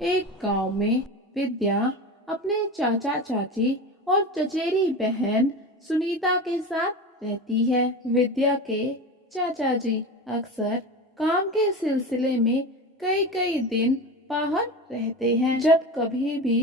एक गांव में विद्या अपने चाचा चाची और चचेरी बहन सुनीता के साथ रहती है। विद्या के चाचा जी अक्सर काम के सिलसिले में कई कई दिन बाहर रहते हैं। जब कभी भी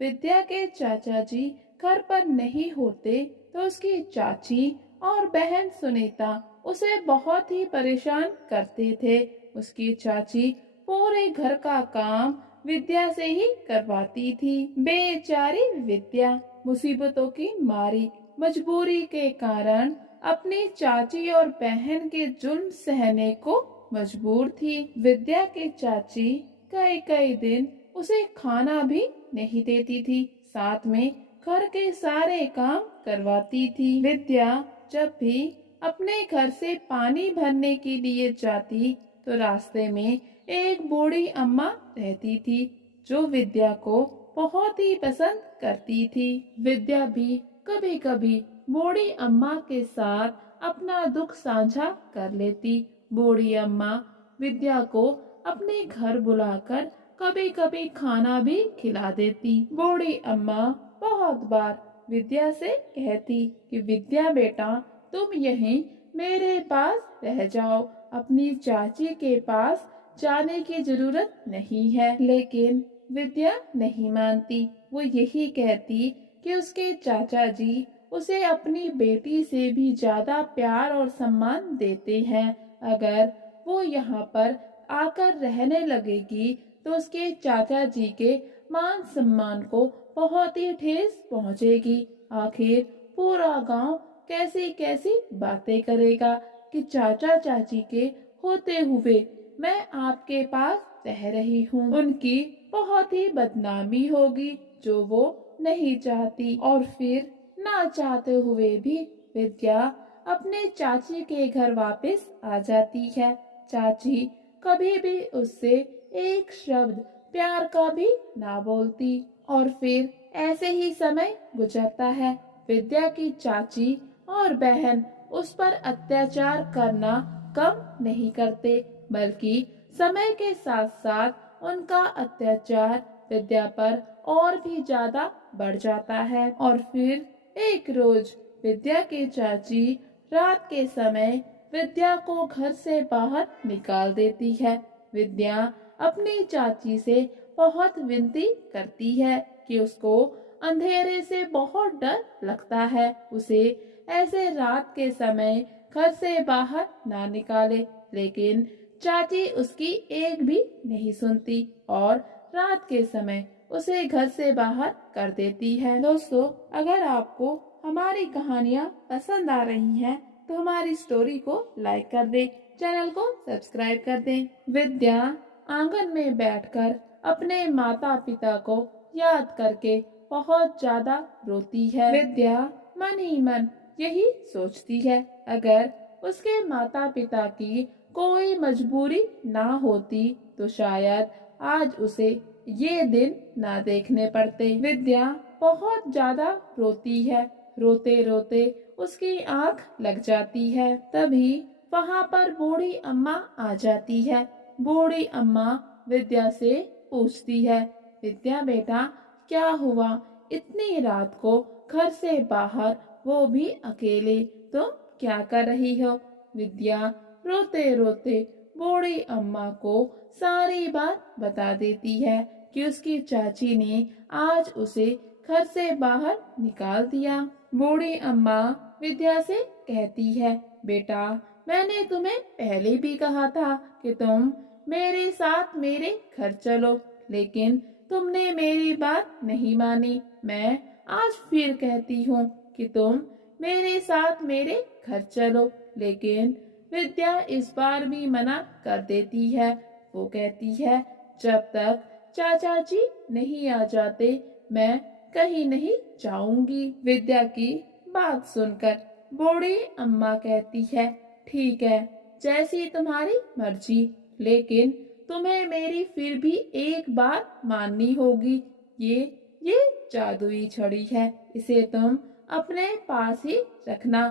विद्या के चाचा जी घर पर नहीं होते तो उसकी चाची और बहन सुनीता उसे बहुत ही परेशान करते थे। उसकी चाची पूरे घर का काम विद्या से ही करवाती थी। बेचारी विद्या मुसीबतों की मारी मजबूरी के कारण अपनी चाची और बहन के जुल्म सहने को मजबूर थी। विद्या की चाची कई कई दिन उसे खाना भी नहीं देती थी, साथ में घर के सारे काम करवाती थी। विद्या जब भी अपने घर से पानी भरने के लिए जाती तो रास्ते में एक बूढ़ी अम्मा रहती थी जो विद्या को बहुत ही पसंद करती थी। विद्या भी कभी कभी बूढ़ी अम्मा के साथ अपना दुख साझा कर लेती। बूढ़ी अम्मा विद्या को अपने घर बुलाकर कभी कभी खाना भी खिला देती। बूढ़ी अम्मा बहुत बार विद्या से कहती कि विद्या बेटा तुम यहीं मेरे पास रह जाओ, अपनी चाची के पास जाने की जरूरत नहीं है। लेकिन विद्या नहीं मानती। वो यही कहती कि उसके चाचा जी उसे अपनी बेटी से भी ज्यादा प्यार और सम्मान देते हैं। अगर वो यहाँ पर आकर रहने लगेगी तो उसके चाचा जी के मान सम्मान को बहुत ही ठेस पहुँचेगी। आखिर पूरा गांव कैसी कैसी बातें करेगा कि चाचा चाची के होते हुए मैं आपके पास रह रही हूँ। उनकी बहुत ही बदनामी होगी जो वो नहीं चाहती। और फिर ना चाहते हुए भी विद्या अपने चाची के घर वापस आ जाती है। चाची कभी भी उससे एक शब्द प्यार का भी ना बोलती। और फिर ऐसे ही समय गुजरता है। विद्या की चाची और बहन उस पर अत्याचार करना कम नहीं करते, बल्कि समय के साथ साथ उनका अत्याचार विद्या पर और भी ज्यादा बढ़ जाता है। और फिर एक रोज विद्या की चाची रात के समय विद्या को घर से बाहर निकाल देती है। विद्या अपनी चाची से बहुत विनती करती है कि उसको अंधेरे से बहुत डर लगता है, उसे ऐसे रात के समय घर से बाहर ना निकाले। लेकिन चाची उसकी एक भी नहीं सुनती और रात के समय उसे घर से बाहर कर देती है। दोस्तों, अगर आपको हमारी कहानियाँ पसंद आ रही हैं तो हमारी स्टोरी को लाइक कर दें, चैनल को सब्सक्राइब कर दें। विद्या आंगन में बैठकर अपने माता पिता को याद करके बहुत ज्यादा रोती है। विद्या मन ही मन यही सोचती है, अगर उसके माता पिता की कोई मजबूरी ना होती तो शायद आज उसे ये दिन ना देखने पड़ते। विद्या बहुत ज्यादा रोती है। रोते रोते उसकी आंख लग जाती है। तभी वहाँ पर बूढ़ी अम्मा आ जाती है। बूढ़ी अम्मा विद्या से पूछती है, विद्या बेटा क्या हुआ, इतनी रात को घर से बाहर, वो भी अकेले, तुम क्या कर रही हो। विद्या रोते रोते बूढ़ी अम्मा को सारी बात बता देती है कि उसकी चाची ने आज उसे घर से बाहर निकाल दिया। बूढ़ी अम्मा विद्या से कहती है, बेटा मैंने तुम्हें पहले भी कहा था कि तुम मेरे साथ मेरे घर चलो, लेकिन तुमने मेरी बात नहीं मानी। मैं आज फिर कहती हूँ कि तुम मेरे साथ मेरे घर चलो, लेकिन विद्या इस बार भी मना कर देती है। वो कहती है, जब तक चाचा जी नहीं आ जाते मैं कहीं नहीं जाऊंगी। विद्या की बात सुनकर बूढ़ी अम्मा कहती है, ठीक है, जैसी तुम्हारी मर्जी, लेकिन तुम्हें मेरी फिर भी एक बात माननी होगी। ये जादुई छड़ी है, इसे तुम अपने पास ही रखना।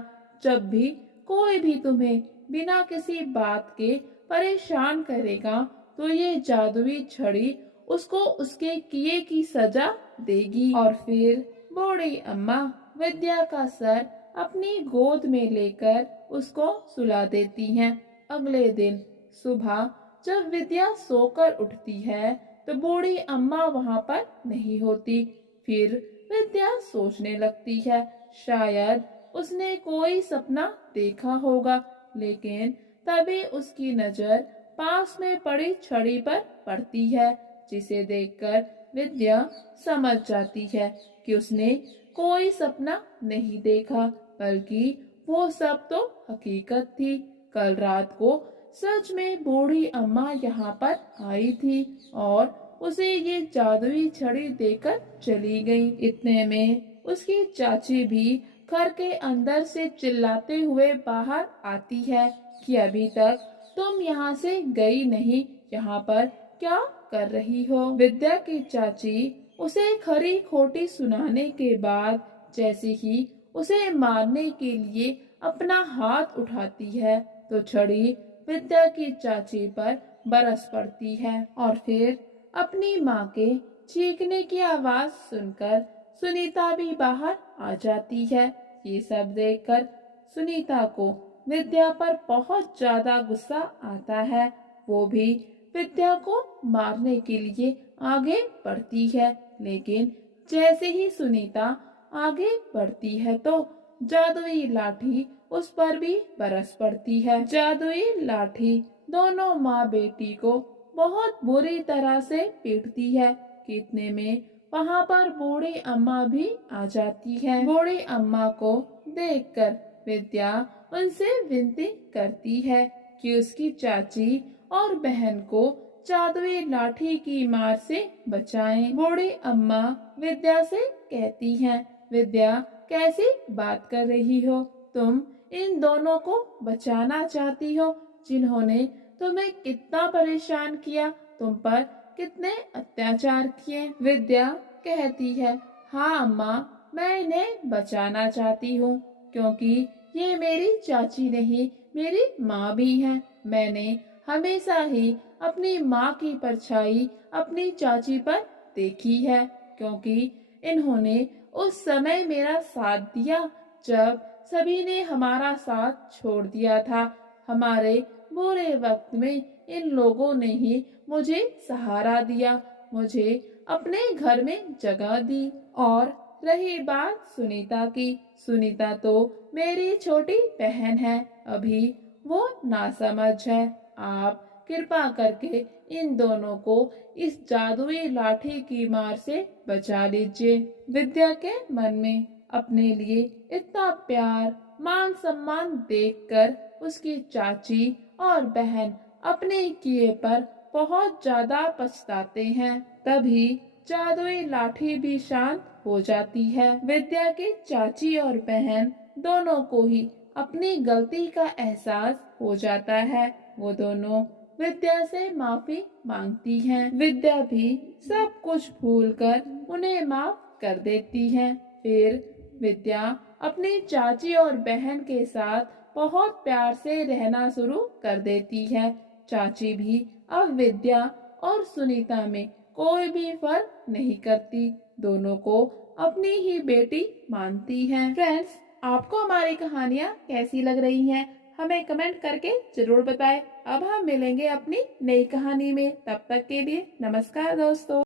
जब भी कोई भी तुम्हें बिना किसी बात के परेशान करेगा तो ये जादुई छड़ी उसको उसके किए की सजा देगी। और फिर बूढ़ी अम्मा विद्या का सर अपनी गोद में लेकर उसको सुला देती हैं। अगले दिन सुबह जब विद्या सोकर उठती है तो बूढ़ी अम्मा वहाँ पर नहीं होती। फिर विद्या सोचने लगती है शायद उसने कोई सपना देखा होगा, लेकिन तभी उसकी नजर पास में पड़ी छड़ी पर पड़ती है, जिसे देखकर विद्या समझ जाती है कि उसने कोई सपना नहीं देखा, बल्कि वो सब तो हकीकत थी। कल रात को सच में बूढ़ी अम्मा यहाँ पर आई थी और उसे ये जादुई छड़ी देकर चली गई। इतने में उसकी चाची भी घर के अंदर से चिल्लाते हुए बाहर आती है कि अभी तक तुम यहाँ से गई नहीं, यहाँ पर क्या कर रही हो। विद्या की चाची उसे खरी खोटी सुनाने के बाद जैसे ही उसे मारने के लिए अपना हाथ उठाती है तो छड़ी विद्या की चाची पर बरस पड़ती है। और फिर अपनी माँ के चीखने की आवाज सुनकर सुनीता भी बाहर आ जाती है। ये सब देखकर सुनीता को विद्या पर बहुत ज्यादा गुस्सा आता है। वो भी विद्या को मारने के लिए आगे बढ़ती है, लेकिन जैसे ही सुनीता आगे बढ़ती है तो जादुई लाठी उस पर भी बरस पड़ती है। जादुई लाठी दोनों माँ बेटी को बहुत बुरी तरह से पीटती है। कितने में वहाँ पर बूढ़ी अम्मा भी आ जाती है। बूढ़ी अम्मा को देखकर विद्या उनसे विनती करती है कि उसकी चाची और बहन को जादुई लाठी की मार से बचाएं। बूढ़ी अम्मा विद्या से कहती हैं, विद्या कैसी बात कर रही हो तुम? इन दोनों को बचाना चाहती हो जिन्होंने तुम्हें कितना परेशान किया, तुम पर कितने अत्याचार किए। विद्या कहती है, हाँ अम्मा, मैं इन्हें बचाना चाहती हूँ क्योंकि ये मेरी चाची नहीं, मेरी माँ भी है। मैंने हमेशा ही अपनी माँ की परछाई अपनी चाची पर देखी है, क्योंकि इन्होंने उस समय मेरा साथ दिया जब सभी ने हमारा साथ छोड़ दिया था। हमारे बुरे वक्त में इन लोगों ने ही मुझे सहारा दिया, मुझे अपने घर में जगह दी। और रही बात सुनीता की, सुनीता तो मेरी छोटी बहन है, अभी वो नासमझ है। आप कृपा करके इन दोनों को इस जादुई लाठी की मार से बचा लीजिए। विद्या के मन में अपने लिए इतना प्यार मान सम्मान देखकर उसकी चाची और बहन अपने किए पर बहुत ज्यादा पछताते हैं। तभी जादुई लाठी भी शांत हो जाती है। विद्या की चाची और बहन दोनों को ही अपनी गलती का एहसास हो जाता है। वो दोनों विद्या से माफी मांगती हैं। विद्या भी सब कुछ भूलकर उन्हें माफ कर देती है। फिर विद्या अपनी चाची और बहन के साथ बहुत प्यार से रहना शुरू कर देती है। चाची भी अब विद्या और सुनीता में कोई भी फर्क नहीं करती, दोनों को अपनी ही बेटी मानती है। फ्रेंड्स, आपको हमारी कहानियाँ कैसी लग रही हैं? हमें कमेंट करके जरूर बताएं। अब हम मिलेंगे अपनी नई कहानी में, तब तक के लिए नमस्कार दोस्तों।